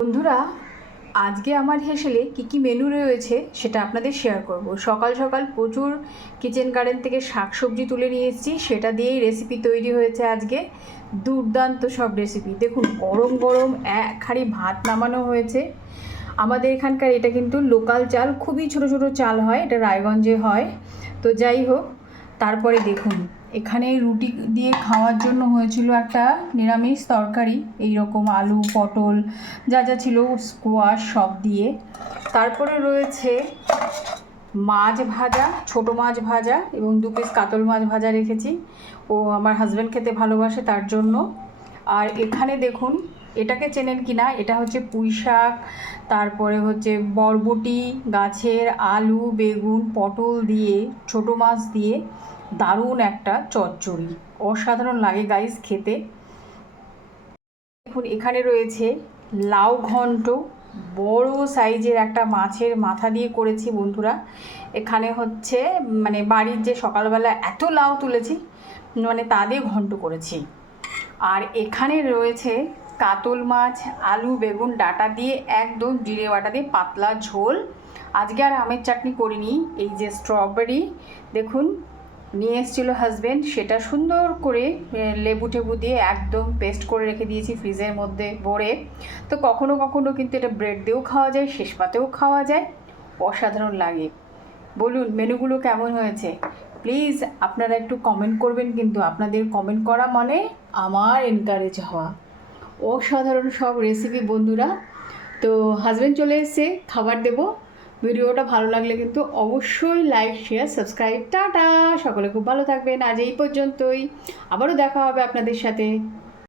বন্ধুরা, আজকে আমার হেসেলে কী মেনু রয়েছে সেটা আপনাদের শেয়ার করব। সকাল সকাল প্রচুর কিচেন গার্ডেন থেকে শাকসবজি তুলে নিয়ে এসেছি, সেটা দিয়েই রেসিপি তৈরি হয়েছে আজকে। দুর্দান্ত সব রেসিপি। দেখুন, গরম গরম এক হাঁড়ি ভাত নামানো হয়েছে। আমাদের এখানকার এটা কিন্তু লোকাল চাল, খুবই ছোট ছোট চাল হয়, এটা রায়গঞ্জে হয়। তো যাই হোক, তারপরে দেখুন এখানে রুটি দিয়ে খাওয়ার জন্য হয়েছিল একটা নিরামিষ তরকারি, এই রকম আলু পটল যা যা ছিল, স্কোয়াশ সব দিয়ে। তারপরে রয়েছে মাছ ভাজা, ছোট মাছ ভাজা এবং 2 পিস কাতল মাছ ভাজা রেখেছি। ও আমার হাজব্যান্ড খেতে ভালোবাসে তার জন্য। আর এখানে দেখুন, এটাকে চেনেন কি না, এটা হচ্ছে পুঁই শাক, তারপরে হচ্ছে বরবটি গাছের, আলু বেগুন পটল দিয়ে, ছোট মাছ দিয়ে দারুণ একটা চচ্চড়ি। অসাধারণ লাগে গাইস খেতে। দেখুন এখানে রয়েছে লাউ ঘন্ট, বড় সাইজের একটা মাছের মাথা দিয়ে করেছি বন্ধুরা। এখানে হচ্ছে বাড়ির যে সকালবেলা এত লাউ তুলেছি, তা দিয়ে ঘন্ট করেছি। আর এখানে রয়েছে কাতল মাছ, আলু বেগুন ডাঁটা দিয়ে একদম জিরে বাটা দিয়ে পাতলা ঝোল। আজকে আর আমের চাটনি করিনি। এই যে স্ট্রবেরি দেখুন নিয়ে এসেছিলো হাজব্যান্ড, সেটা সুন্দর করে লেবু টেবু দিয়ে একদম পেস্ট করে রেখে দিয়েছি ফ্রিজের মধ্যে ভরে। তো কখনো কখনো কিন্তু এটা ব্রেড দিয়েও খাওয়া যায়, শেষ পাতেও খাওয়া যায়, অসাধারণ লাগে। বলুন মেনুগুলো কেমন হয়েছে? প্লিজ আপনারা একটু কমেন্ট করবেন, কিন্তু আপনাদের কমেন্ট করা মানে আমার এনকারেজ হওয়া। অসাধারণ সব রেসিপি বন্ধুরা। তো হাজব্যান্ড চলে এসেছে, খাবার দেবো। ভিডিওটা ভালো লাগলে কিন্তু অবশ্যই লাইক শেয়ার সাবস্ক্রাইব। টাটা, সকলে খুব ভালো থাকবেন। আজ এই পর্যন্তই, আবারও দেখা হবে আপনাদের সাথে।